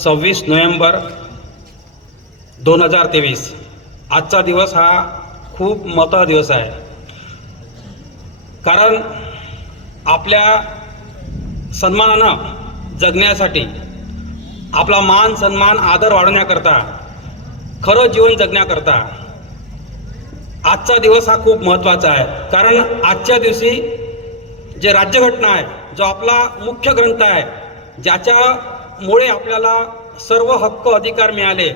26 November 2023. आजचा दिवस हा खूप महत्त्वाचा दिवस आहे, कारण आपल्या सन्मानानं जगण्यासाठी, आपला मान सन्मान आदर वाढवण्याकरता, खरं जीवन जगण्याकरता आजचा दिवस हा खूप महत्त्वाचा आहे. कारण आजच्या दिवशी जे राज्यघटना आहे, जो आपला मुख्य ग्रंथ आहे, ज्याच्यामुळे आपल्याला सर्व हक्क अधिकार मिळाले,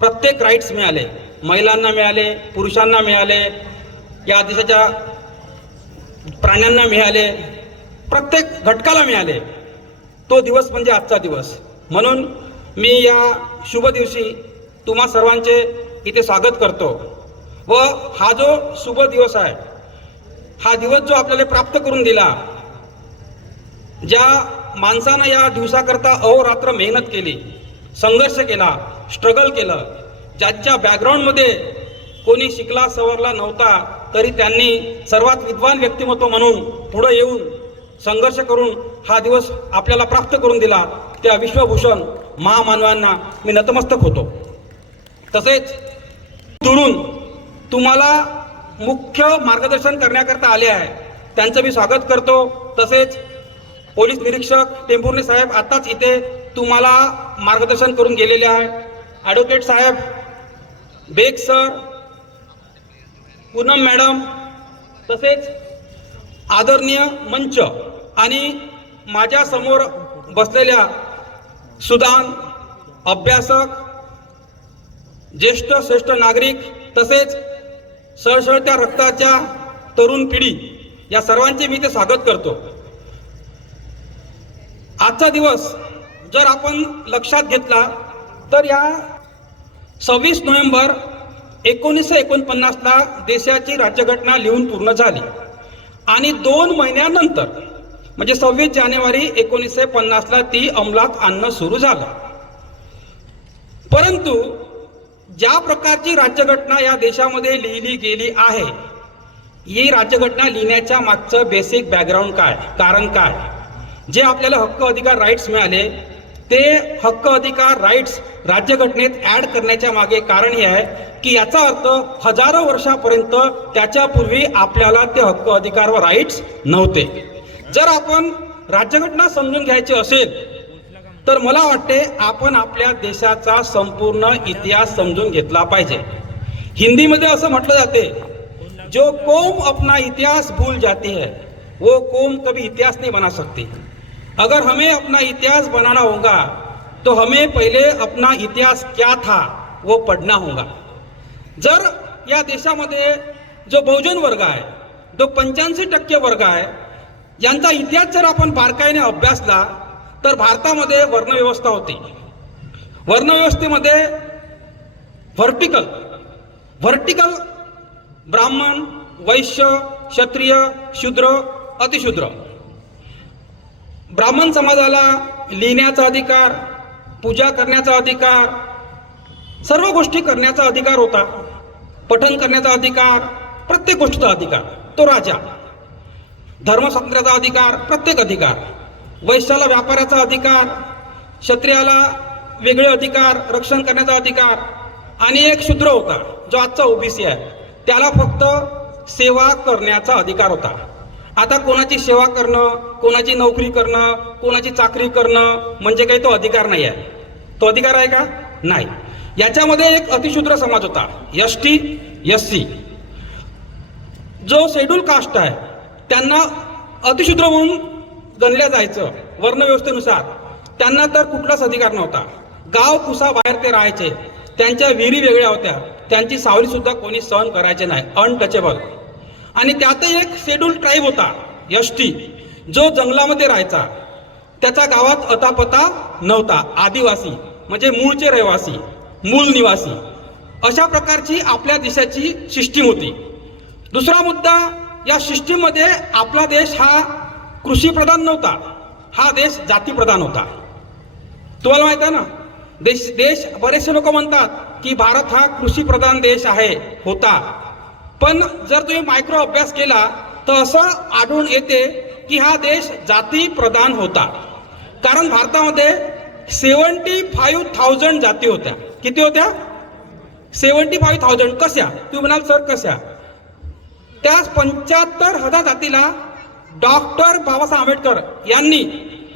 प्रत्येक राईट्स मिळाले, महिलांना मिळाले, पुरुषांना मिळाले, या देशाच्या प्राण्यांना मिळाले, प्रत्येक घटकाला मिळाले, तो दिवस म्हणजे आजचा दिवस. म्हणून मी या शुभ दिवशी तुम्हा सर्वांचे इथे स्वागत करतो. व हा जो शुभ दिवस आहे, हा दिवस जो आपल्याला प्राप्त करून दिला, ज्या माणसानं या दिवसाकरता अहोरात्र मेहनत केली, संघर्ष केला, स्ट्रगल केलं, ज्याच्या बॅकग्राऊंडमध्ये कोणी शिकला सवरला नव्हता, तरी त्यांनी सर्वात विद्वान व्यक्तिमत्व म्हणून पुढे येऊन संघर्ष करून हा दिवस आपल्याला प्राप्त करून दिला, त्या विश्वभूषण महामानवांना मी नतमस्तक होतो. तसेच दुरून तुम्हाला मुख्य मार्गदर्शन करण्याकरता आले आहे, त्यांचं मी स्वागत करतो. तसेच पोलीस निरीक्षक टेंभुर्णे साहेब आताच इथे तुम्हाला मार्गदर्शन करून गेलेले आहे. ॲडव्होकेट साहेब, बेग सर, पूनम मॅडम, तसेच आदरणीय मंच आणि माझ्या समोर बसलेल्या सुदान, अभ्यासक, ज्येष्ठ श्रेष्ठ नागरिक, तसेच सळसळत्या रक्ताच्या तरुण पिढी, या सर्वांचे मी ते स्वागत करतो. आजचा दिवस जर आपण लक्षात घेतला तर या 26 नोव्हेंबर 1949ला देशाची राज्यघटना लिहून पूर्ण झाली आणि 2 महिन्यानंतर म्हणजे 26 जानेवारी 1950ला ती अंमलात आणणं सुरू झालं. परंतु ज्या प्रकारची राज्यघटना या देशामध्ये लिहिली गेली आहे, ही राज्यघटना लिहिण्याच्या मागचं बेसिक बॅकग्राऊंड काय, कारण काय, जे आपल्याला हक्क अधिकार राईट्स मिळाले, ते हक्क अधिकार राईट्स राज्यघटनेत ॲड करण्याच्या मागे कारण हे आहे की याचा अर्थ हजारो वर्षापर्यंत त्याच्यापूर्वी आपल्याला ते हक्क अधिकार व राईट्स नव्हते. जर आपण राज्यघटना समजून घ्यायची असेल तर मला वाटते आपण आपल्या देशाचा संपूर्ण इतिहास समजून घेतला पाहिजे. हिंदीमध्ये असं म्हटलं जाते, जो कौम अपना इतिहास भूल जाती है वो कौम कभी इतिहास नहीं बना सकती. अगर हमें अपना इतिहास बनाना होगा तो हमें पहले अपना इतिहास क्या था वो पढ़ना होगा. जर या देशामध्ये जो बहुजन वर्ग आहे, जो 85% वर्ग आहे, यांचा इतिहास जर आपण बारकाईने अभ्यासला तर भारतामध्ये वर्णव्यवस्था होती. वर्णव्यवस्थेमध्ये व्हर्टिकल ब्राह्मण, वैश्य, क्षत्रिय, शूद्र, अतिशूद्र. ब्राह्मण समाजाला लिहिण्याचा अधिकार, पूजा करण्याचा अधिकार, सर्व गोष्टी करण्याचा अधिकार होता, पठण करण्याचा अधिकार, प्रत्येक गोष्टीचा अधिकार तो राजा. धर्मस्वातंत्र्याचा अधिकार, प्रत्येक अधिकार. वैश्याला व्यापाराचा अधिकार, क्षत्रियाला वेगळे अधिकार, रक्षण करण्याचा अधिकार. आणि एक शूद्र होता जो आजचा ओबीसी आहे, त्याला फक्त सेवा करण्याचा अधिकार होता. आता कोणाची सेवा करणं, कोणाची नोकरी करणं, कोणाची चाकरी करणं म्हणजे काही तो अधिकार नाही आहे. तो अधिकार आहे का? नाही. याच्यामध्ये एक अतिशूद्र समाज होता, एसटी, एससी. जो शेड्यूल कास्ट आहे त्यांना अतिशूद्र म्हणून गणल्या जायचं वर्णव्यवस्थेनुसार. त्यांना तर कुठलाच अधिकार नव्हता. गाव कुसाबाहेर ते राहायचे, त्यांच्या विहिरी वेगळ्या होत्या, त्यांची सावली सुद्धा कोणी सहन करायचे नाही, अनटचेबल. आणि त्यातही एक शेड्यूल ट्राईब होता, एसटी, जो जंगलामध्ये राहायचा, त्याच्या गावात अतापता नव्हता, आदिवासी म्हणजे मूळचे रहिवासी, मूळ निवासी. अशा प्रकारची आपल्या देशाची सिस्टीम होती. दुसरा मुद्दा, या सिस्टीममध्ये आपला देश हा कृषीप्रधान नव्हता, हा देश जातीप्रधान होता. तुम्हाला माहित आहे ना, देश बरेचसे लोक म्हणतात की भारत हा कृषीप्रधान देश आहे, होता. पण जर तुम्ही मायक्रो अभ्यास केला तर असं आढळून येते की हा देश जातीप्रधान होता. कारण भारतामध्ये 75,000 जाती होत्या. किती होत्या? 75,000. कशा? तुम्ही म्हणाल सर कशा? त्या 75,000 जातीला डॉक्टर बाबासाहेब आंबेडकर यांनी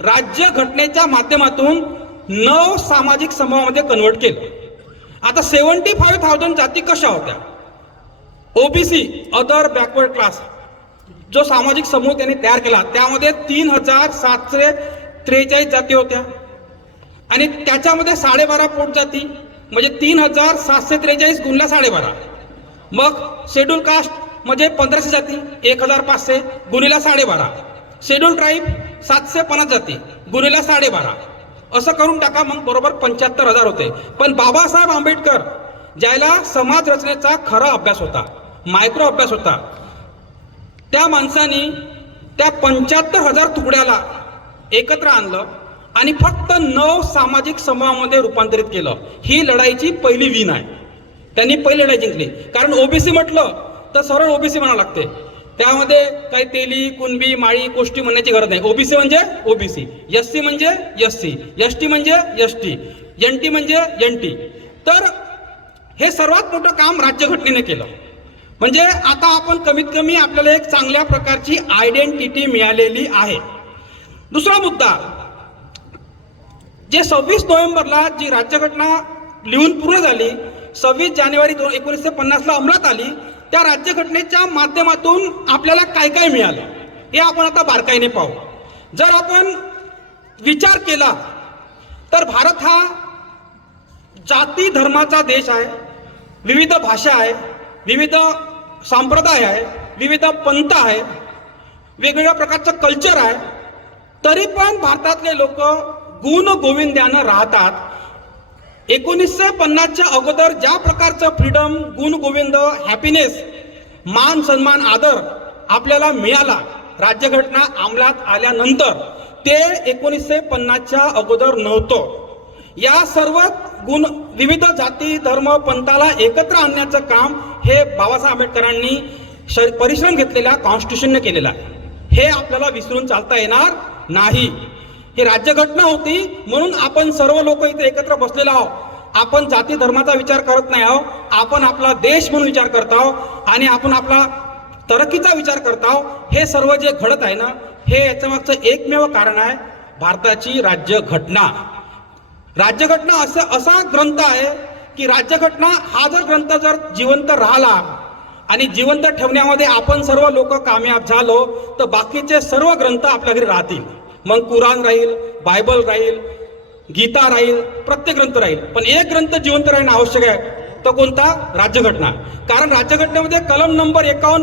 राज्य घटनेच्या माध्यमातून 9 सामाजिक समूहामध्ये कन्वर्ट केलं. आता 75,000 जाती कशा होत्या? ओबीसी, अदर बॅकवर्ड क्लास, जो सामाजिक समूह त्यांनी तयार केला त्यामध्ये 3,743 जाती होत्या आणि त्याच्यामध्ये 12.5 पोट जाती म्हणजे 3,743 गुणला 12.5. मग शेड्यूल कास्ट म्हणजे 1500 जाती 1,500 गुणिला 12.5. शेड्यूल ट्राईब 750 जाती गुणिला 12.5. असं करून टाका, मग बरोबर 75,000 होते. पण बाबासाहेब आंबेडकर ज्याला समाज रचनेचा खरा अभ्यास होता, मायक्रो अभ्यास होता, त्या माणसानी त्या 75,000 तुकड्याला एकत्र आणलं आणि फक्त 9 सामाजिक समूहामध्ये रूपांतरित केलं. ही लढाईची पहिली विन आहे. त्यांनी पहिली लढाई जिंकली. कारण ओबीसी म्हटलं तर सरळ ओबीसी म्हणावं लागते. त्यामध्ये काही तेली, कुणबी, माळी, कोष्टी म्हणण्याची गरज नाही. ओबीसी म्हणजे ओबीसी, एससी म्हणजे एससी, एसटी म्हणजे एसटी, एनटी म्हणजे एनटी. तर हे सर्वात मोठं काम राज्यघटनेने केलं. म्हणजे आता आपण कमीत कमी आपल्याला एक चांगल्या प्रकारची आयडेंटिटी मिळालेली आहे. दुसरा मुद्दा, जे 26 नोव्हेंबरला जी राज्यघटना लिहून पूर्ण झाली, 26 जानेवारी 1950ला अंमलात आली, त्या राज्यघटनेच्या माध्यमातून आपल्याला काय काय मिळालं हे आपण आता बारकाईने पाहू. जर आपण विचार केला तर भारत हा जाती धर्माचा देश आहे, विविध भाषा आहे, विविध संप्रदाय आहे, विविध पंथ आहे, वेगवेगळ्या प्रकारचं कल्चर आहे. तरी पण भारतातले लोक गुण गोविंद्यानं राहतात. 1950च्या अगोदर ज्या प्रकारचं फ्रीडम, गुण गोविंद, हॅपीनेस, मान सन्मान, आदर आपल्याला मिळाला राज्यघटना अंमलात आल्यानंतर, ते 1950च्या अगोदर नव्हतं. या सर्व गुण, विविध जाती धर्म पंथाला एकत्र आणण्याचं काम हे बाबासाहेब आंबेडकरांनी परिश्रम घेतलेल्या कॉन्स्टिट्यूशनने केलेलं आहे. हे आपल्याला विसरून चालता येणार नाही. ही राज्यघटना होती म्हणून आपण सर्व लोक इथे एकत्र बसलेलो आहोत. आपण जाती धर्माचा विचार करत नाही आहोत, आपण आपला देश म्हणून विचार करत आहोत आणि आपण आपला तरक्कीचा विचार करत आहोत. हे सर्व जे घडत आहे ना, हे याच्या मागचं एकमेव कारण आहे भारताची राज्यघटना. राज्यघटना असा ग्रंथ आहे की राज्यघटना हा जर ग्रंथ जर जिवंत राहिला आणि जिवंत ठेवण्यामध्ये आपण सर्व लोक कामयाब झालो तर बाकीचे सर्व ग्रंथ आपल्या घरी राहतील. मग कुराण राहील, बायबल राहील, गीता राहील, प्रत्येक ग्रंथ राहील. पण एक ग्रंथ जिवंत राहणं आवश्यक आहे, तो कोणता? राज्यघटना. कारण राज्यघटनेमध्ये कलम नंबर 51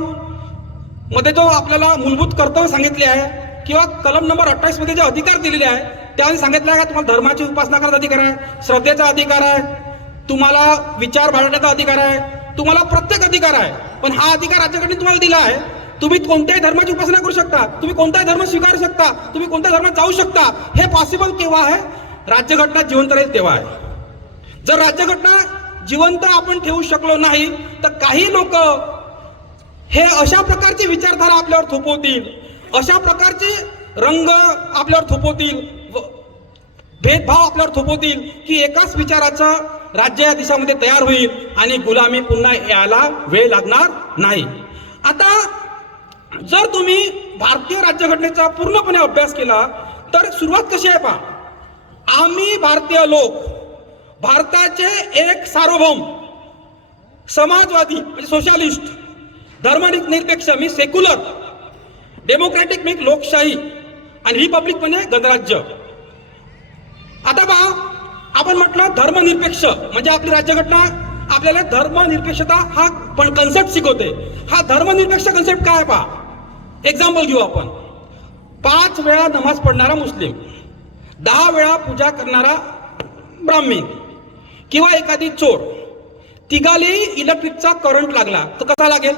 मध्ये जो आपल्याला मूलभूत कर्तव्य सांगितले आहे किंवा कलम नंबर 28 मध्ये जे अधिकार दिलेले आहे त्यामध्ये सांगितलं आहे का तुम्हाला धर्माची उपासना करण्याचा अधिकार आहे, श्रद्धेचा अधिकार आहे, तुम्हाला विचार मांडण्याचा अधिकार आहे, तुम्हाला प्रत्येक अधिकार आहे. पण हा अधिकार राज्यघटनेने तुम्हाला दिला आहे. तुम्ही कोणत्याही धर्माची उपासना करू शकता, तुम्ही कोणताही धर्म स्वीकारू शकता, तुम्ही कोणत्या धर्मात जाऊ शकता. हे पॉसिबल केव्हा आहे? राज्यघटना जिवंत राहील तेव्हा आहे. जर राज्यघटना जिवंत आपण ठेवू शकलो नाही तर काही लोक हे अशा प्रकारची विचारधारा आपल्यावर थोपवतील, अशा प्रकारचे रंग आपल्यावर थोपवतील, भेदभाव आपल्यावर थोपवतील की एकाच विचाराचं राज्य या देशामध्ये तयार होईल आणि गुलामी पुन्हा यायला वेळ लागणार नाही. आता जर तुम्ही भारतीय राज्यघटनेचा पूर्णपणे अभ्यास केला तर सुरुवात कशी आहे पहा. आम्ही भारतीय लोक भारताचे एक सार्वभौम, समाजवादी म्हणजे सोशलिस्ट, धर्मनिरपेक्ष मी सेक्युलर, डेमोक्रॅटिक मी लोकशाही आणि रिपब्लिक म्हणजे गणराज्य. आता पहा, आपण म्हटलं धर्मनिरपेक्ष म्हणजे आपली राज्यघटना आपल्याला धर्मनिरपेक्षता हा पण कन्सेप्ट शिकवते. हा धर्मनिरपेक्ष कन्सेप्ट काय पहा. एक्झाम्पल घेऊ आपण. 5 वेळा नमाज पढणारा मुस्लिम, 10 वेळा पूजा करणारा ब्राह्मण किंवा एखादी चोर, तिघाली इलेक्ट्रिकचा करंट लागला तर कसा लागेल?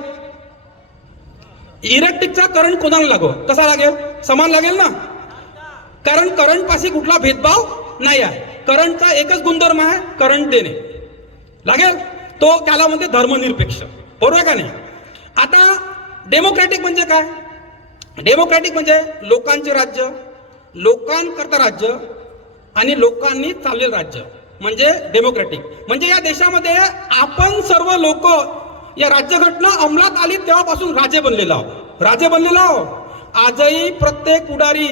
इलेक्ट्रिकचा करंट कोणाला लागो? कसा लागेल? समान लागेल ना. कारण करंट पाशी कुठला भेदभाव नाही आहे. करंटचा एकच गुणधर्म आहे, करंट देणे. लागेल तो त्याला म्हणते धर्मनिरपेक्ष. बरोबर आहे का नाही? आता डेमोक्रॅटिक म्हणजे काय? डेमोक्रॅटिक म्हणजे लोकांचे राज्य, लोकांकरता राज्य, आणि लोकांनी चाललेलं राज्य म्हणजे डेमोक्रेटिक. म्हणजे या देशामध्ये आपण सर्व लोक या राज्यघटना अंमलात आली तेव्हापासून राजे बनलेलो आहोत. राजे बनलेलो आहोत. आजही प्रत्येक पुढारी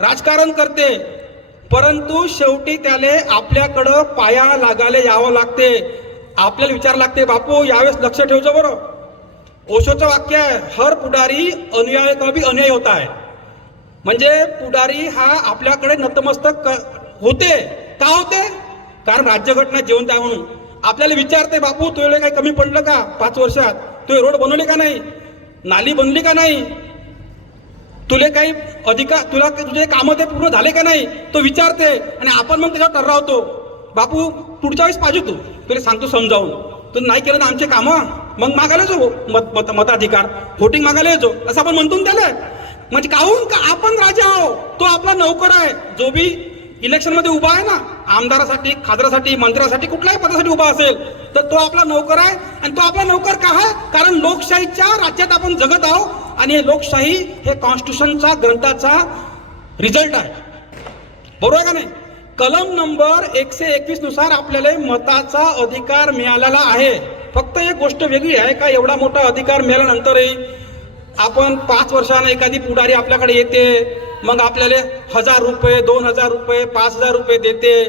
राजकारण करते, परंतु शेवटी त्याले आपल्याकडं पाया लागायला यावं लागते. आपल्याला विचार लागते, बापू यावेळेस लक्ष ठेवજો बरं. ओशोचं वाक्य आहे, हर पुढारी अनुयायी का भी अनुयायी होता है. म्हणजे पुढारी हा आपल्याकडे नतमस्तक होते. का होते? कारण राज्यघटना जिवंत आहे म्हणून. आपल्याला विचारते, बापू तुला काही कमी पडलं का 5 वर्षात? तुझे रोड बनवले का नाही? नाली बनली का नाही? तुले काही अधिकार, तुला तुझे कामं ते पूर्ण झाले का नाही? तो विचारते आणि आपण मग त्याच्यावर ठरवतो, बापू पुढच्या वेळेस पाहिजे तू, तुला सांगतो समजावून. तू नाही केलं ना आमचे कामं, मग मागायला जो मताधिकार, व्होटिंग मागायला येतो असं आपण म्हणतो ना त्याला. म्हणजे काहून का आपण राजा आहो, तो आपला नौकर आहे. जो बी इलेक्शन मध्ये उभा आहे ना, आमदारासाठी, खासदारासाठी, मंत्र्यासाठी, कुठल्याही पदासाठी उभा असेल तर तो आपला नौकर आहे. आणि तो आपला नौकर का आहे? कारण लोकशाहीच्या राज्यात आपण जगत आहोत आणि हे लोकशाही हे कॉन्स्टिट्यूशनचा ग्रंथाचा रिझल्ट आहे. बरोबर आहे का नाही? कलम नंबर 121 नुसार आपल्याला मताचा अधिकार मिळालेला आहे. फक्त एक गोष्ट वेगळी आहे का एवढा मोठा अधिकार मिळाल्यानंतरही आपण 5 वर्षांना एखादी पुढारी आपल्याकडे येते, मग आपल्याला 1000 रुपये, 2000 रुपये, 5000 रुपये देते,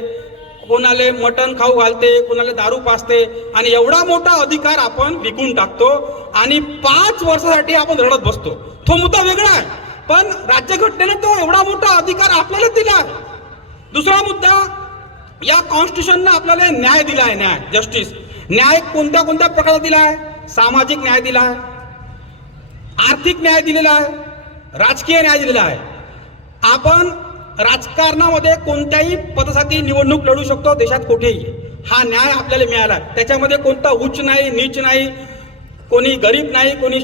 कोणाला मटण खाऊ घालते, कोणाला दारू पाजते आणि एवढा मोठा अधिकार आपण विकून टाकतो आणि 5 वर्षासाठी आपण रडत बसतो. तो मुद्दा वेगळा आहे, पण राज्यघटनेने तो एवढा मोठा अधिकार आपल्याला दिला. दुसरा मुद्दा, या कॉन्स्टिट्यूशनने आपल्याला न्याय दिला आहे. न्याय, जस्टिस. न्याय कोणत्या कोणत्या प्रकारचा दिला आहे? सामाजिक न्याय दिला आहे, आर्थिक न्याय दिलेला आहे, राजकीय न्याय दिलेला आहे. आपण राजकारणामध्ये कोणत्याही पदासाठी निवडणूक लढू शकतो देशात कुठेही. हा न्याय आपल्याला मिळाला. त्याच्यामध्ये कोणता उच्च नाही, नीच नाही, कोणी गरीब नाही, कोणी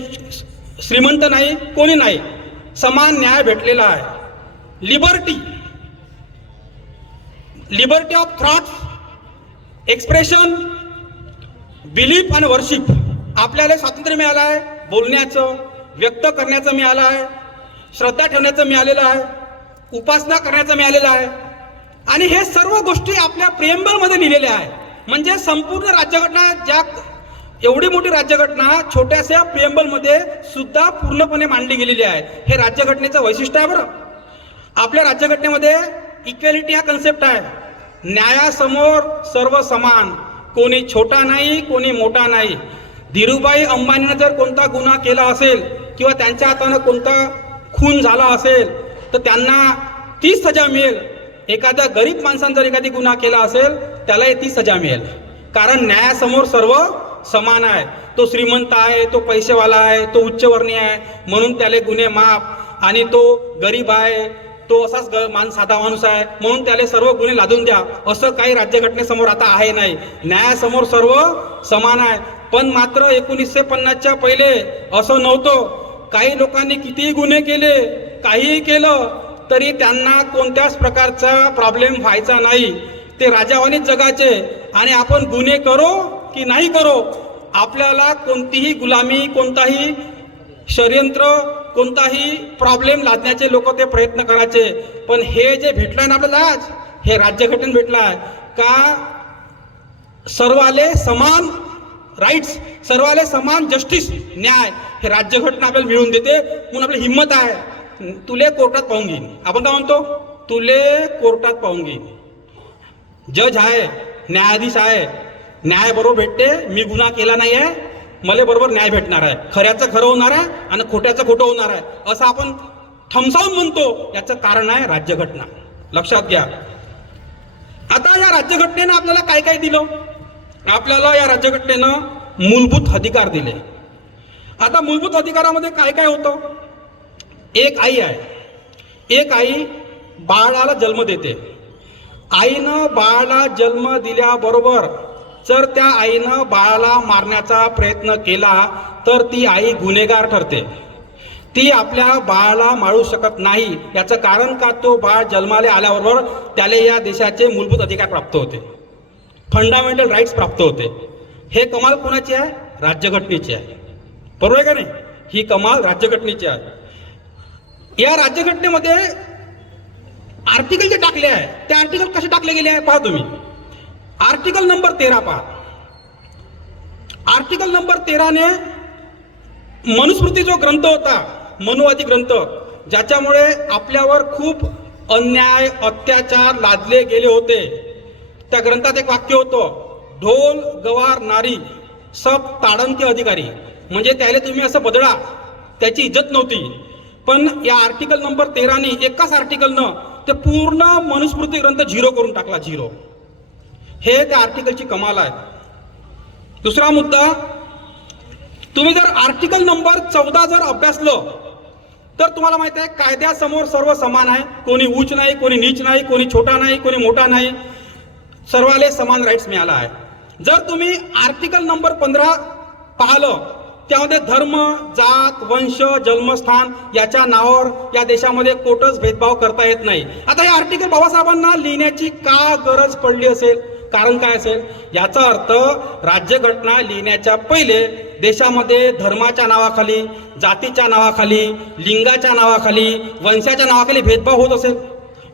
श्रीमंत नाही, कोणी नाही, समान न्याय भेटलेला आहे. Liberty of thoughts, expression, belief आणि वर्शिप. आपल्याला स्वातंत्र्य मिळालं आहे. बोलण्याचं, व्यक्त करण्याचं मिळालं आहे, श्रद्धा ठेवण्याचं मिळालेलं आहे, उपासना करण्याचं मिळालेलं आहे. आणि हे सर्व गोष्टी आपल्या प्रिएम्बलमध्ये लिहिलेल्या आहे. म्हणजे संपूर्ण राज्यघटना, ज्या एवढी मोठी राज्यघटना छोट्याशा प्रिएम्बलमध्ये सुद्धा पूर्णपणे मांडली गेलेली आहे. हे राज्यघटनेचं वैशिष्ट्य आहे. बरं, आपल्या राज्यघटनेमध्ये इक्वॅलिटी हा कन्सेप्ट आहे. न्यायासमोर सर्व समान, कोणी छोटा नाही, कोणी मोठा नाही. धीरूभाई अंबानीनं जर कोणता गुन्हा केला असेल किंवा त्यांच्या हातानं कोणता खून झाला असेल तर त्यांना 30 सजा मिळेल. एखाद्या गरीब माणसानं जर एखादी गुन्हा केला असेल त्यालाही 30 सजा मिळेल. कारण न्यायासमोर सर्व समान आहे. तो श्रीमंत आहे, तो पैसेवाला आहे, तो उच्चवर्णीय आहे म्हणून त्याला गुन्हे माफ, आणि तो गरीब आहे, तो असाच साधा माणूस आहे म्हणून त्याला सर्व गुन्हे लादून द्या, असं काही राज्यघटनेसमोर आता आहे नाही. न्यायासमोर सर्व समान आहे. पण मात्र 1950च्या पहिले असं नव्हतं. काही लोकांनी कितीही गुन्हे केले, काहीही केलं तरी त्यांना कोणत्याच प्रकारचा प्रॉब्लेम व्हायचा नाही. ते राजावानीच जगाचे. आणि आपण गुन्हे करो की नाही करो, आपल्याला कोणतीही गुलामी, कोणताही षडयंत्र, कोणताही प्रॉब्लेम लादण्याचे लोक ते प्रयत्न करायचे. पण हे जे भेटलंय ना आपल्याला आज, हे राज्यघटनेने भेटलाय का सर्वाले समान राईट्स, सर्वाले समान जस्टिस, न्याय, हे राज्यघटना आपल्याला मिळवून देते. म्हणून आपली हिंमत आहे. तुले कोर्टात पाहून घेईन. आपण काय म्हणतो? तुले कोर्टात पाहून घेईन. जज आहे, न्यायाधीश आहे, न्याय बरोबर भेटते. मी गुन्हा केला नाही आहे, मला बरोबर न्याय भेटणार आहे. खऱ्याचं खरं होणार आहे आणि खोट्याचं खोटं होणार आहे, असं आपण ठमसावून म्हणतो. याचं कारण आहे राज्यघटना. लक्षात घ्या. आता या राज्यघटनेनं आपल्याला काय काय दिलं? आपल्याला या राज्यघटनेनं मूलभूत अधिकार दिले. आता मूलभूत अधिकारामध्ये काय काय होतं? एक आई आहे. एक आई बाळाला जन्म देते. आईनं बाळाला जन्म दिल्याबरोबर जर त्या आईनं बाळाला मारण्याचा प्रयत्न केला तर ती आई गुन्हेगार ठरते. ती आपल्या बाळाला मारू शकत नाही. याचं कारण का, तो बाळ जन्माला आल्याबरोबर त्याला या देशाचे मूलभूत अधिकार प्राप्त होते, फंडामेंटल राईट्स प्राप्त होते. हे कमाल कोणाची आहे? राज्यघटनेची आहे. बरोबर आहे का नाही? ही कमाल राज्यघटनेची आहे. या राज्यघटनेमध्ये आर्टिकल जे टाकले आहे ते आर्टिकल कसे टाकले गेले आहे पहा तुम्ही. आर्टिकल नंबर 13 पहा. आर्टिकल नंबर 13 ने मनुस्मृती जो ग्रंथ होता, मनुवादी ग्रंथ, ज्याच्यामुळे आपल्यावर खूप अन्याय अत्याचार लादले गेले होते, त्या ग्रंथात एक वाक्य होतं, ढोल गवार नारी सब ताडन के अधिकारी. म्हणजे त्याला तुम्ही असं बदला, त्याची इज्जत नव्हती. पण या आर्टिकल नंबर 13 ने एकाच आर्टिकलनं ते पूर्ण मनुस्मृती ग्रंथ झिरो करून टाकला, झिरो. हे त्या आर्टिकलची कमाल आहे. दुसरा मुद्दा, तुम्ही जर आर्टिकल नंबर 14 जर अभ्यासलं तर तुम्हाला माहित आहे कायद्यासमोर सर्व समान आहे. कोणी उच्च नाही, कोणी नीच नाही, कोणी छोटा नाही, कोणी मोठा नाही, सर्वाले समान राईट्स मिळाला आहे. जर तुम्ही आर्टिकल नंबर 15 पाहिलं, त्यामध्ये धर्म, जात, वंश, जन्मस्थान याच्या नावावर या देशामध्ये कोणताच भेदभाव करता येत नाही. आता हे आर्टिकल बाबासाहेबांना लिहिण्याची का गरज पडली असेल? कारण काय असेल? याचा अर्थ राज्यघटना लिहिण्याच्या पहिले देशामध्ये धर्माच्या नावाखाली, जातीच्या नावाखाली, लिंगाच्या नावाखाली, वंशाच्या नावाखाली भेदभाव होत असेल.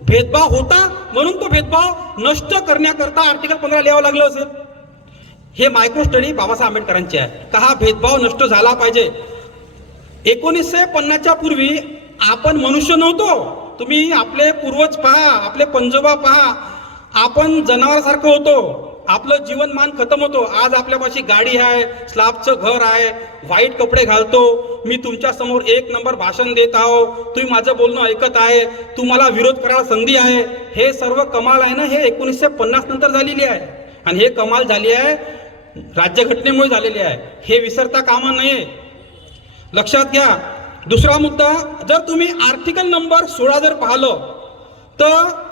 भेदभाव होता म्हणून तो भेदभाव नष्ट करण्याकरता आर्टिकल 15 लिहावं लागलं असेल. हे मायक्रो स्टडी बाबासाहेब आंबेडकरांची आहे का हा भेदभाव नष्ट झाला पाहिजे. 1950च्या पूर्वी आपण मनुष्य नव्हतो. तुम्ही आपले पूर्वज पहा, आपले पंजोबा पहा, आपण जनावरासारखं होतो. आपलं जीवनमान खतम होतो. आज आपल्यापाशी गाडी आहे, स्लॅबचं घर आहे, व्हाईट कपडे घालतो, मी तुमच्या समोर एक नंबर भाषण देत आहो, तुम्ही माझं बोलणं ऐकत आहे, तुम्हाला विरोध करायला संधी आहे. हे सर्व कमाल आहे ना, हे 1950 नंतर झालेली आहे. आणि हे कमाल झाली आहे राज्यघटनेमुळे झालेली आहे. हे विसरता कामा नये, लक्षात घ्या. दुसरा मुद्दा, जर तुम्ही आर्टिकल नंबर 16 जर पाहिलं तर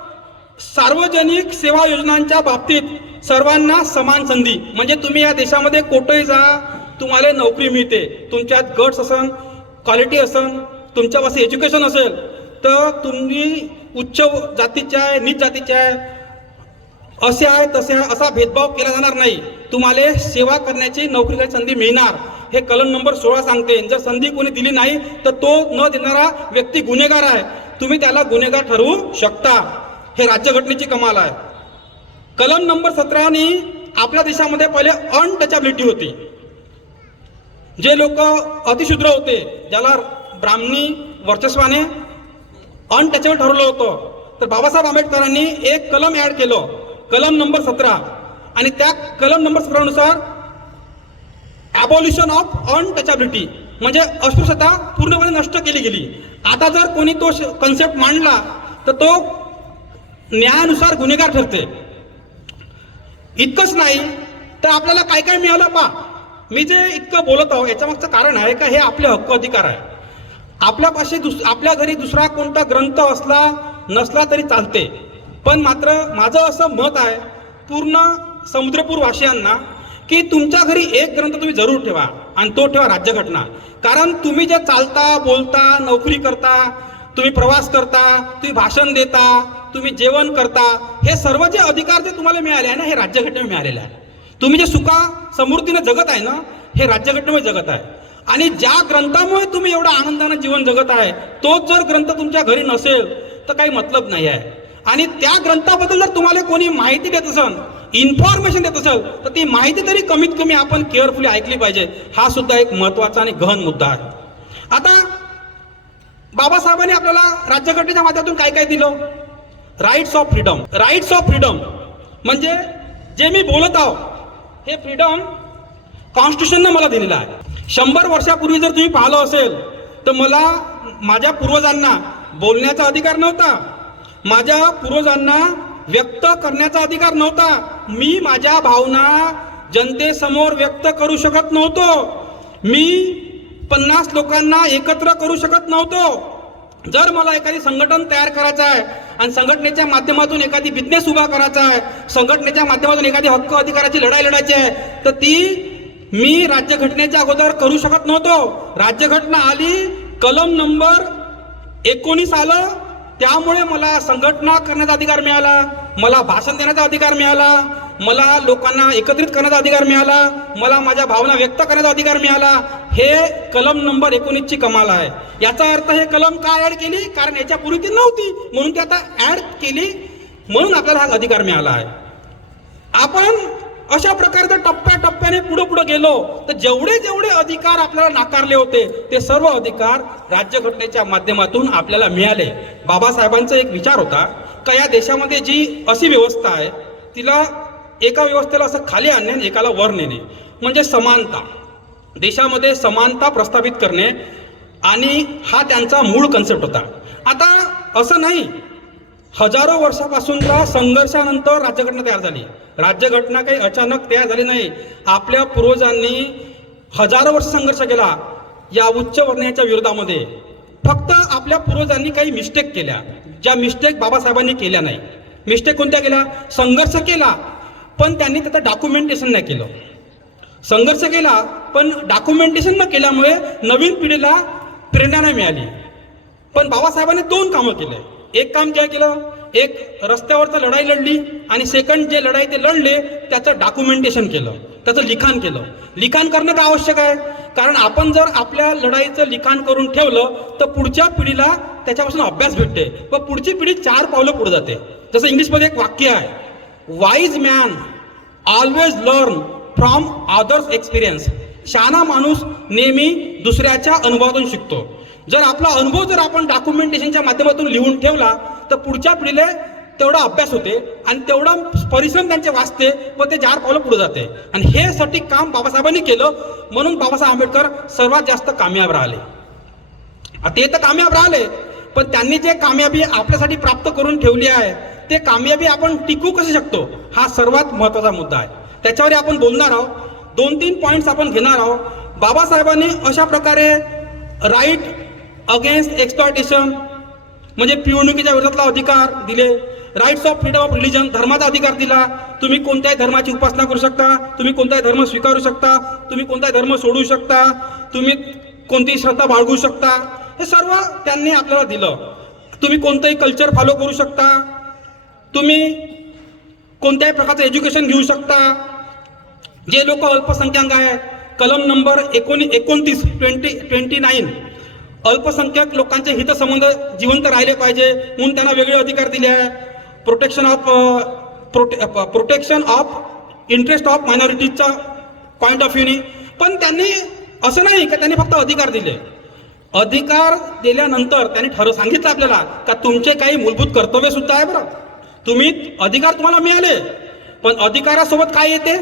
सार्वजनिक सेवा योजनांच्या बाबतीत सर्वांना समान संधी. म्हणजे तुम्ही या देशामध्ये कोठेही जा, तुम्हाला नोकरी मिळते. तुमच्यात गट्स असन, क्वालिटी असन, तुमच्यापाशी एज्युकेशन असेल तर तुम्ही उच्च जातीचे आहे, नीच जातीचे आहे, असे आहे तसे आहे असा भेदभाव केला जाणार नाही. तुम्हाला सेवा करण्याची, नोकरी करण्याची संधी मिळणार. हे कलम नंबर 16 सांगते. जर संधी कोणी दिली नाही तर तो न देणारा व्यक्ती गुन्हेगार आहे. तुम्ही त्याला गुन्हेगार ठरवू शकता. हे राज्यघटनेची कमाल आहे. कलम नंबर 17 नी आपल्या देशामध्ये पहिले अनटचॅबिलिटी होती. जे लोक अतिशूद्र होते, ज्याला ब्राह्मणी वर्चस्वाने अनटचेबल ठरवलं होतं, तर बाबासाहेब आंबेडकरांनी एक कलम ऍड केलं, कलम नंबर 17. आणि त्या कलम नंबर 17 नुसार ॲबॉल्युशन ऑफ अनटचॅबिलिटी म्हणजे अस्पृश्यता पूर्णपणे नष्ट केली गेली. आता जर कोणी तो कन्सेप्ट मांडला तर तो न्यायानुसार गुन्हेगार ठरते. इतकंच नाही तर आपल्याला काय काय मिळालं पहा. मी जे इतकं बोलत आहो याच्या मागचं कारण आहे का हे आपले हक्क अधिकार आहे. आपल्यापाशी आपल्या घरी दुसरा कोणता ग्रंथ असला नसला तरी चालते, पण मात्र माझं असं मत आहे पूर्ण समुद्रपूर वासियांना की तुमच्या घरी एक ग्रंथ तुम्ही जरूर ठेवा आणि तो ठेवा राज्यघटना. कारण तुम्ही जे चालता, बोलता, नोकरी करता, तुम्ही प्रवास करता, तुम्ही भाषण देता, तुम्ही जेवण करता, हे सर्व जे अधिकार जे तुम्हाला मिळाले आहे ना हे राज्यघटनेने मिळालेले आहे. तुम्ही जे सुखा समृद्धीने जगत आहे ना हे राज्यघटनेमुळे जगत आहे. आणि ज्या ग्रंथामुळे तुम्ही एवढा आनंदाने जीवन जगत आहे तोच जर ग्रंथ तुमच्या घरी नसेल तर काही मतलब नाही आहे. आणि त्या ग्रंथाबद्दल जर तुम्हाला कोणी माहिती देत असेल, इन्फॉर्मेशन देत असेल तर ती माहिती तरी कमीत कमी आपण केअरफुली ऐकली पाहिजे. हा सुद्धा एक महत्वाचा आणि गहन मुद्दा आहे. आता बाबासाहेबांनी आपल्याला राज्यघटनेच्या माध्यमातून काय काय दिलं? Rights of freedom. Rights of freedom म्हणजे जे मी बोलत आहो हे फ्रीडम कॉन्स्टिट्यूशनने मला दिलेलं आहे. 100 वर्षापूर्वी जर तुम्ही पाहिलं असेल तर मला माझ्या पूर्वजांना बोलण्याचा अधिकार नव्हता, माझ्या पूर्वजांना व्यक्त करण्याचा अधिकार नव्हता. मी माझ्या भावना जनतेसमोर व्यक्त करू शकत नव्हतो. मी 50 लोकांना एकत्र करू शकत नव्हतो. जर मला एखादी संघटन तयार करायचं आहे आणि संघटनेच्या माध्यमातून एखादी बिझनेस उभा करायचा आहे, संघटनेच्या माध्यमातून एखादी हक्क अधिकाराची लढाई लढायची आहे तर ती मी राज्यघटनेच्या अगोदर करू शकत नव्हतो. राज्यघटना आली, कलम नंबर 19 आलं, त्यामुळे मला संघटना करण्याचा अधिकार मिळाला, मला भाषण देण्याचा अधिकार मिळाला, मला लोकांना एकत्रित करण्याचा अधिकार मिळाला, मला माझ्या भावना व्यक्त करण्याचा अधिकार मिळाला. हे कलम नंबर 19ची कमाल आहे. याचा अर्थ हे कलम का ऍड केली, कारण याच्यापूर्वी ती नव्हती म्हणून ती आता ऍड केली, म्हणून आपल्याला हा अधिकार मिळाला आहे. आपण अशा प्रकारे जर टप्प्याटप्प्याने पुढे पुढे गेलो तर जेवढे जेवढे अधिकार आपल्याला नाकारले होते ते सर्व अधिकार राज्यघटनेच्या माध्यमातून आपल्याला मिळाले. बाबासाहेबांचा एक विचार होता का या देशामध्ये जी अशी व्यवस्था आहे तिला एका व्यवस्थेला असं खाली आणणे आणि एकाला वर नेणे, म्हणजे समानता, देशामध्ये समानता प्रस्थापित करणे, आणि हा त्यांचा मूळ कन्सेप्ट होता. आता असं नाही, हजारो वर्षापासूनच्या संघर्षानंतर राज्यघटना तयार झाली. राज्यघटना काही अचानक तयार झाली नाही. आपल्या पूर्वजांनी हजारो वर्ष संघर्ष केला या उच्च वर्णीयाच्या विरोधामध्ये. फक्त आपल्या पूर्वजांनी काही मिस्टेक केल्या, ज्या मिस्टेक बाबासाहेबांनी केल्या नाही. मिस्टेक कोणत्या केल्या? संघर्ष केला पण त्यांनी त्याचं डॉक्युमेंटेशन नाही केलं. संघर्ष केला पण डॉक्युमेंटेशन न केल्यामुळे नवीन पिढीला प्रेरणा नाही मिळाली. पण बाबासाहेबांनी दोन कामं केले. एक काम काय केलं, एक रस्त्यावरचं लढाई लढली, आणि सेकंड जे लढाई ते लढले त्याचं डॉक्युमेंटेशन केलं, त्याचं लिखाण केलं. लिखाण करणं का आवश्यक आहे? कारण आपण जर आपल्या लढाईचं लिखाण करून ठेवलं तर पुढच्या पिढीला त्याच्यापासून अभ्यास भेटते व पुढची पिढी 4 पावलं पुढे जाते. जसं इंग्लिशमध्ये एक वाक्य आहे, wise man always learn from others experience. शहाणा माणूस नेहमी दुसऱ्याच्या अनुभवातून शिकतो. जर आपला अनुभव जर आपण डॉक्युमेंटेशनच्या माध्यमातून लिहून ठेवला तर पुढच्या पिढीला तेवढा अभ्यास होते आणि तेवढा परिश्रम त्यांचे वाचते व ते 4 पावलं पुढे जाते. आणि हे सटीक काम बाबासाहेबांनी केलं, म्हणून बाबासाहेब आंबेडकर सर्वात जास्त कामयाब राहिले. ते तर कामयाब राहिले, पण त्यांनी जे कामयाबी आपल्यासाठी प्राप्त करून ठेवली आहे ते कामयाबी आपण टिकू कसे शकतो हा सर्वात महत्त्वाचा मुद्दा आहे. त्याच्यावर आपण बोलणार आहोत. 2-3 पॉईंट्स आपण घेणार आहोत. बाबासाहेबांनी अशा प्रकारे राईट अगेन्स्ट एक्सप्लॉयटेशन म्हणजे पिळवणुकीच्या विरोधातला अधिकार दिले. Rights of freedom of religion, धर्माचा अधिकार दिला. तुम्ही कोणत्याही धर्माची उपासना करू शकता, तुम्ही कोणताही धर्म स्वीकारू शकता, तुम्ही कोणताही धर्म सोडू शकता, तुम्ही कोणतीही श्रद्धा बाळगू शकता, हे सर्व त्यांनी आपल्याला दिलं. तुम्ही कोणतंही कल्चर फॉलो करू शकता, तुम्ही कोणत्याही प्रकारचं एज्युकेशन घेऊ शकता. जे लोक अल्पसंख्याक आहे, कलम नंबर 29 अल्पसंख्याक लोकांचे हितसंबंध जिवंत राहिले पाहिजे म्हणून त्यांना वेगळे अधिकार दिले आहे. प्रोटेक्शन ऑफ इंटरेस्ट ऑफ मायनॉरिटीजचा पॉईंट ऑफ व्ह्यूनी. पण त्यांनी असं नाही की त्यांनी फक्त अधिकार दिले. अधिकार दिल्यानंतर त्यांनी सांगितलं आपल्याला का तुमचे काही मूलभूत कर्तव्य सुद्धा आहे. बरं, अधिकार तुम्हाला मिळाले, पण अधिकारासोबत काय येते?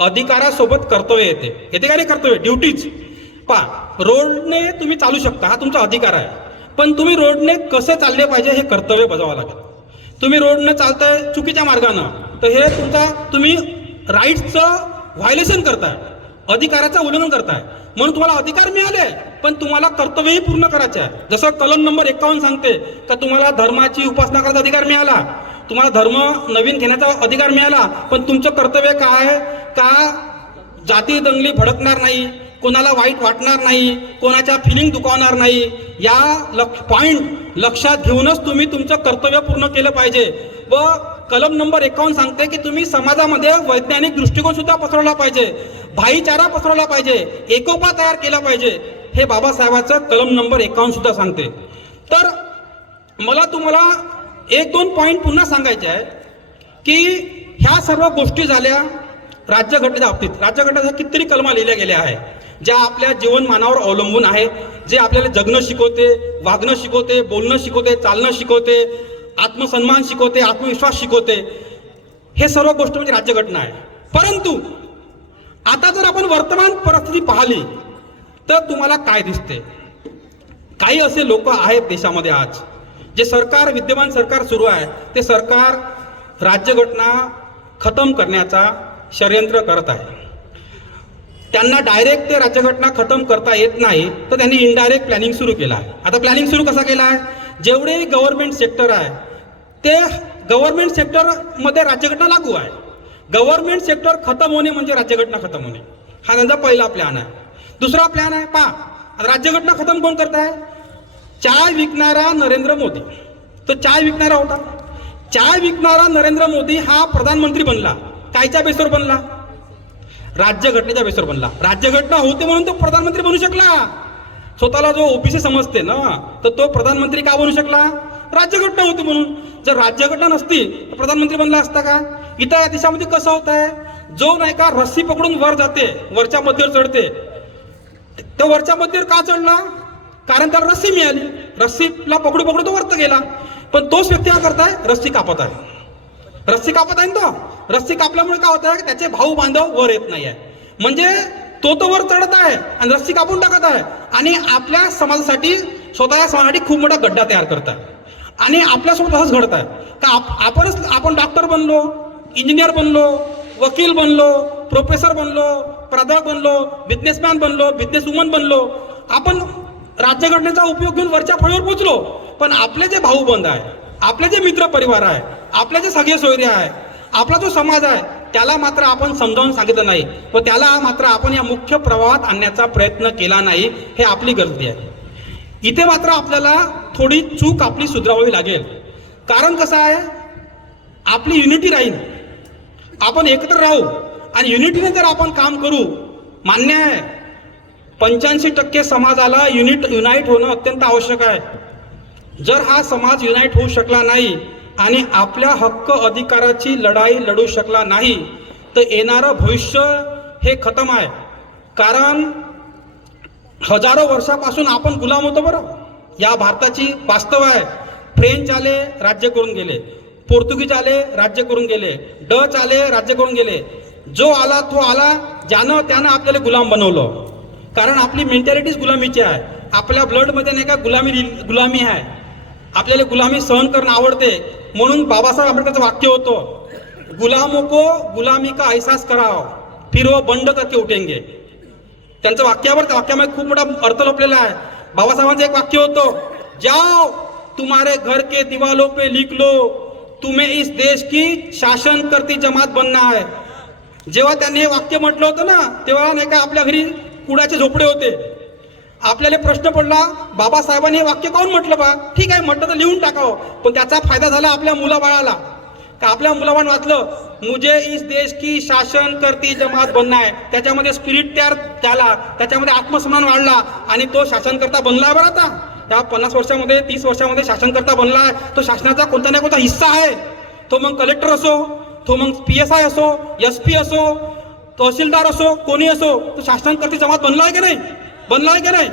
अधिकारासोबत कर्तव्य येते. येते का नाही कर्तव्य? ड्युटीज. रोडने तुम्ही चालू शकता, हा तुमचा अधिकार आहे, पण तुम्ही रोडने कसे चालले पाहिजे हे कर्तव्य बजावावं लागेल. तुम्ही रोडने चालताय चुकीच्या मार्गानं तर हे तुम्ही राईट्सचं व्हायलेशन करताय, अधिकाराचं उल्लंघन करताय. म्हणून तुम्हाला अधिकार मिळाले पण तुम्हाला कर्तव्यही पूर्ण करायचे आहे. जसं कलम नंबर 51 सांगते का तुम्हाला धर्माची उपासना करायचा अधिकार मिळाला, तुम्हाला धर्म नवीन घेण्याचा अधिकार मिळाला, पण तुमचं कर्तव्य काय आहे का जाती दंगली भडकणार नाही, कोणाला वाईट वाटणार नाही, कोणाच्या फिलिंग दुखावणार नाही. या पॉईंट लक्षात घेऊनच तुम्ही तुमचं कर्तव्य पूर्ण केलं पाहिजे. व कलम नंबर 51 सांगते की तुम्ही समाजामध्ये वैज्ञानिक दृष्टिकोन सुद्धा पसरवला पाहिजे, भाईचारा पसरवला पाहिजे, एकोपा तयार केला पाहिजे. हे बाबासाहेबांचं कलम नंबर 51 सुद्धा सांगते. तर मला तुम्हाला 1-2 पॉईंट पुन्हा सांगायचे आहे की ह्या सर्व गोष्टी झाल्या राज्यघटनेच्या बाबतीत. राज्यघटनेच्या कितीतरी कलमा लिहिल्या गेल्या आहे ज्या आपल्या जीवनमानावर अवलंबून आहे, जे आपल्याला जगणं शिकवते, वागणं शिकवते, बोलणं शिकवते, चालणं शिकवते, आत्मसन्मान शिकवते, आत्मविश्वास शिकवते. हे सर्व गोष्ट म्हणजे राज्यघटना आहे. परंतु आता जर आपण वर्तमान परिस्थिती पाहिली तर तुम्हाला काय दिसते? काही असे लोक आहेत देशामध्ये आज जे सरकार, विद्यमान सरकार सुरू आहे, ते सरकार राज्यघटना खतम करण्याचा षडयंत्र करत आहे. त्यांना डायरेक्ट ते राज्यघटना खतम करता येत नाही, तर त्यांनी इनडायरेक्ट प्लॅनिंग सुरू केला आहे. आता प्लॅनिंग सुरू कसा केला आहे? जेवढे गव्हर्नमेंट सेक्टर आहे ते गव्हर्नमेंट सेक्टरमध्ये राज्यघटना लागू आहे. गव्हर्नमेंट सेक्टर खतम होणे म्हणजे राज्यघटना खतम होणे, हा त्यांचा पहिला प्लॅन आहे. दुसरा प्लॅन आहे, राज्यघटना खतम कोण करत आहे? चाय विकणारा नरेंद्र मोदी. तो चाय विकणारा होता. चाय विकणारा नरेंद्र मोदी हा प्रधानमंत्री बनला. कायच्या बेसवर बनला? राज्यघटनेच्या बेसवर बनला. राज्यघटना होते म्हणून तो प्रधानमंत्री बनू शकला. स्वतःला जो ओबीसी समजते ना, तर तो प्रधानमंत्री का बनू शकला? राज्यघटना होती म्हणून. जर राज्यघटना नसती तर प्रधानमंत्री बनला असता का? इथं या देशामध्ये कसं होत आहे, जो नाही का रस्सी पकडून वर जाते, वरच्या मध्येवर चढते, तो वरच्या मध्येवर का चढला? कारण त्याला रस्सी मिळाली. रस्सीला पकडू पकडू तो वरत गेला. पण तोच व्यक्ती काय करताय? रस्सी कापत आहे. रस्सी कापत आहे ना तो. रस्सी कापल्यामुळे काय होत आहे? त्याचे भाऊ बांधव वर येत नाही आहे. म्हणजे तो वर चढत आहे आणि रस्सी कापून टाकत आहे आणि आपल्या समाजासाठी, स्वतःच्या समाजासाठी खूप मोठा गड्डा तयार करत आहे. आणि आपल्यासोबत असंच घडत आहे का आपण डॉक्टर बनलो, इंजिनियर बनलो, वकील बनलो, प्रोफेसर बनलो, प्राध्यापक बनलो, बिझनेसमॅन बनलो, बिझनेसवुमन बनलो, आपण राज्यघटनेचा उपयोग घेऊन वरच्या फळीवर पोहोचलो. पण आपले जे भाऊबंद आहे, आपले जे मित्र परिवार आहे, आपले जे सगळे सोयरे आहे, आपला जो समाज आहे, त्याला मात्र आपण समजावून सांगितलं नाही व त्याला मात्र आपण या मुख्य प्रवाहात आणण्याचा प्रयत्न केला नाही. हे आपली गलती आहे. इथे मात्र आपल्याला थोडी चूक आपली सुधारावी लागेल. कारण कसं आहे, आपली युनिटी राहील, आपण एकत्र राहू आणि युनिटीने जर आपण काम करू. मान्य आहे 85% समाजाला युनाईट होणं अत्यंत आवश्यक आहे. जर हा समाज युनाईट होऊ शकला नाही आणि आपल्या हक्क अधिकाराची लढाई लढू शकला नाही तर येणारं भविष्य हे खतम आहे. कारण हजारो वर्षापासून आपण गुलाम होतो. बरं, या भारताची वास्तव आहे. फ्रेंच आले, राज्य करून गेले. पोर्तुगीज आले, राज्य करून गेले. डच आले, राज्य करून गेले. जो आला तो आला, ज्यानं त्यानं आपल्याला गुलाम बनवलं. कारण आपली मेंटॅलिटीच गुलामीची आहे. आपल्या ब्लडमध्ये नाही का गुलामी आहे. आपल्याला गुलामी सहन करणं आवडते. म्हणून बाबासाहेब आंबेडकरचं वाक्य होतं, गुलामों को गुलामी का एहसास कराओ, फिर वो बंड करके उठेंगे. त्यांचं वाक्यावर, त्या वाक्यामध्ये खूप मोठा अर्थ लपलेला आहे. बाबासाहेबांचं एक वाक्य होतं, जाओ तुम्हारे घर के दीवालों पे लिख लो, तुम्हें इस देश की शासन करती जमात बनना है. जेव्हा त्यांनी हे वाक्य म्हटलं होतं ना, तेव्हा नाही का आपल्या घरी कुडाचे झोपडे होते. आपल्याला प्रश्न पडला, बाबासाहेबांनी हे वाक्य काऊन म्हटलं बा? ठीक आहे, म्हटलं तर लिहून टाकावं. पण त्याचा फायदा झाला आपल्या मुलाबाळाला का? आपल्या मुलाबाळानं वाचलं, मुझे इस देश की शासन करती जमात बनना है. त्याच्यामध्ये स्पिरिट तयार झाला, त्याच्यामध्ये आत्मसन्मान वाढला आणि तो शासनकर्ता बनलाय. बरं, आता या 50 वर्षामध्ये 30 वर्षामध्ये शासनकर्ता बनलाय. तो शासनाचा कोणता ना कोणता हिस्सा आहे. तो मग कलेक्टर असो, तो मग PSI असो, SP असो, तहसीलदार असो, कोणी असो, तो शासनकर्ती जमात बनला आहे की नाही? बनला आहे की नाही?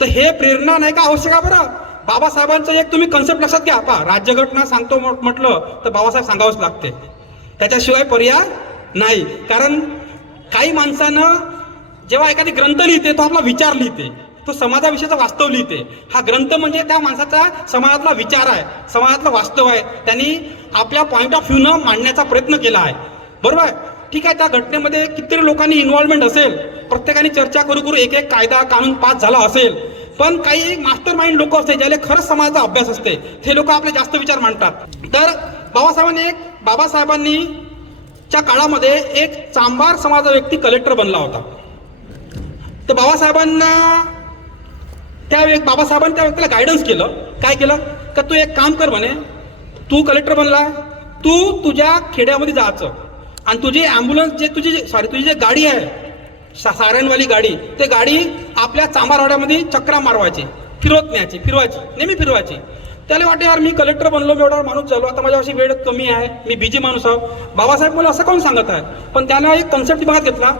तर हे प्रेरणा नाही का आवश्यक आहे. बरं, बाबासाहेबांचं एक तुम्ही कन्सेप्ट लक्षात घ्या. पहा, राज्यघटना सांगतो म्हटलं तर बाबासाहेब सांगावंच लागते, त्याच्याशिवाय पर्याय नाही. कारण काही माणसानं जेव्हा एखादी ग्रंथ लिहिते, तो आपला विचार लिहिते, तो समाजाविषयीचा वास्तव लिहिते. हा ग्रंथ म्हणजे त्या माणसाचा समाजातला विचार आहे, समाजातलं वास्तव आहे. त्यांनी आपल्या पॉईंट ऑफ व्ह्यूनं मांडण्याचा प्रयत्न केला आहे. बरोबर आहे, ठीक आहे. त्या घटनेमध्ये कितीतरी लोकांनी इन्व्हॉल्वमेंट असेल, प्रत्येकाने चर्चा करू करू एक एक कायदा कानून पास झाला असेल. पण काही मास्टर माइंड लोक असते, ज्याला खरंच समाजाचा अभ्यास असते, ते लोक आपले जास्त विचार मांडतात. तर बाबासाहेबांनी च्या काळामध्ये एक चांभार समाजाचा व्यक्ती कलेक्टर बनला होता. तर बाबासाहेबांनी त्या व्यक्तीला गायडन्स केलं. काय केलं का, तू एक काम कर म्हणे, तू कलेक्टर बनला, तू तुझ्या खेड्यामध्ये जायचं आणि तुझी ॲम्ब्युलन्स तुझी जी गाडी आहे, साऱ्यांवाली गाडी, ते गाडी आपल्या चांभारवाड्यामध्ये चक्रा मारवायची, फिरवायची, नेहमी फिरवायची. त्याला वाटे, यार मी कलेक्टर बनलो, मी एवढा माणूस झालो, आता माझ्याशी वेळ कमी आहे, मी बिझी माणूस आहो. बाबासाहेब मला असं कोण सांगत आहे? पण त्यानं एक कन्सेप्ट दिमागात घेतला,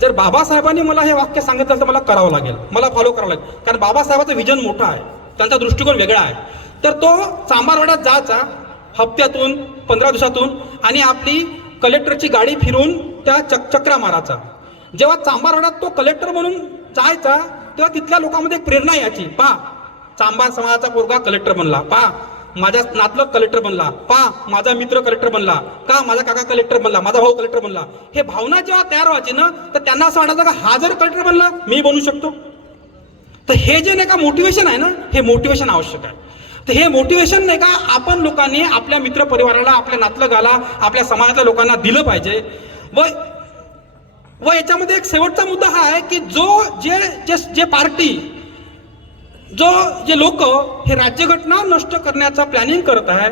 जर बाबासाहेबांनी मला हे वाक्य सांगितलं तर मला करावं लागेल, मला फॉलो करावं लागेल. कारण बाबासाहेबाचं विजन मोठं आहे, त्यांचा दृष्टिकोन वेगळा आहे. तर तो चांभारवाड्यात जायचा हप्त्यातून 15 दिवसातून आणि आपली कलेक्टरची गाडी फिरून त्या चक्रा मारायचा. जेव्हा चांभारवाड्यात तो कलेक्टर म्हणून जायचा तेव्हा तिथल्या लोकांमध्ये एक प्रेरणा यायची, पहा चांभार समाजाचा पोरगा कलेक्टर बनला, पहा माझ्या नातलग कलेक्टर बनला, पहा माझा मित्र कलेक्टर बनला, का माझा काका कलेक्टर बनला, माझा भाऊ कलेक्टर बनला. हे भावना जेव्हा तयार व्हायची ना, तर त्यांना असं वाटायचं का हा जर कलेक्टर बनला मी बनू शकतो. तर हे जे नाही का मोटिवेशन आहे ना, हे मोटिवेशन आवश्यक आहे. तर हे मोटिवेशन नाही का आपण लोकांनी आपल्या मित्र परिवाराला, आपल्या नातलगाला, आपल्या समाजातल्या लोकांना दिलं पाहिजे. व याच्यामध्ये एक शेवटचा मुद्दा हा आहे की जे पार्टी, जे लोक हे राज्यघटना नष्ट करण्याचा प्लॅनिंग करत आहे,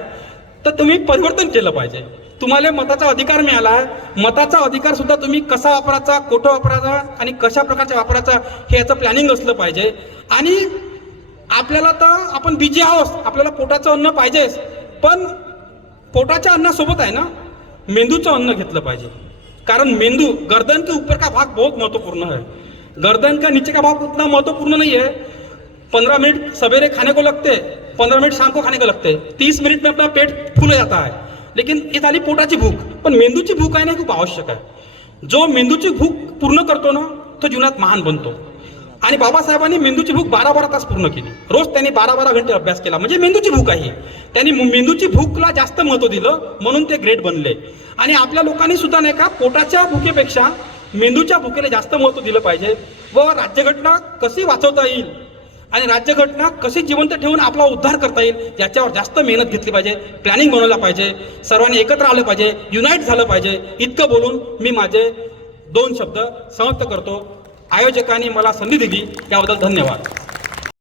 तर तुम्ही परिवर्तन केलं पाहिजे. तुम्हाला मताचा अधिकार मिळाला आहे. मताचा अधिकार सुद्धा तुम्ही कसा वापरायचा, कुठं वापरायचा आणि कशा प्रकारचा वापरायचा हे याचं प्लॅनिंग असलं पाहिजे. आणि आपल्याला तर आपण बिजी आहोत, आपल्याला पोटाचं अन्न पाहिजेच, पण पोटाच्या अन्नासोबत आहे ना मेंदूचं अन्न घेतलं पाहिजे. कारण मेंदू गर्दन के ऊपर का भाग बहुत महत्वपूर्ण है, गर्दन का नीचे का भाग उतना महत्वपूर्ण नहीं है. 15 मिनट सवेरे खाने को लगते, 15 मिनट शाम को खाने को लगते, 30 मिनट में अपना पेट फूल जाता है. लेकिन ये झाली पोटाची भूक, पण मेंदूची भूक आहे ना खूप आवश्यक आहे. जो मेंदूची भूक पूर्ण करतो ना तो जीवनात महान बनतो. आणि बाबासाहेबांनी मेंदूची भूक 12-12 तास पूर्ण केली. रोज त्यांनी 12-12 घंटे अभ्यास केला, म्हणजे मेंदूची भूक आहे. त्यांनी मेंदूची भूकला जास्त महत्व दिलं, म्हणून ते ग्रेट बनले. आणि आपल्या लोकांनी सुद्धा नाही का पोटाच्या भुकेपेक्षा मेंदूच्या भुकेला जास्त महत्व दिलं पाहिजे. व राज्यघटना कशी वाचवता येईल आणि राज्यघटना कशी जिवंत ठेवून आपला उद्धार करता येईल याच्यावर जास्त मेहनत घेतली पाहिजे, प्लॅनिंग बनवला पाहिजे, सर्वांनी एकत्र आलं पाहिजे, युनाईट झालं पाहिजे. इतकं बोलून मी माझे 2 शब्द समाप्त करतो. आयोजकांनी मला संधी दिली याबद्दल धन्यवाद.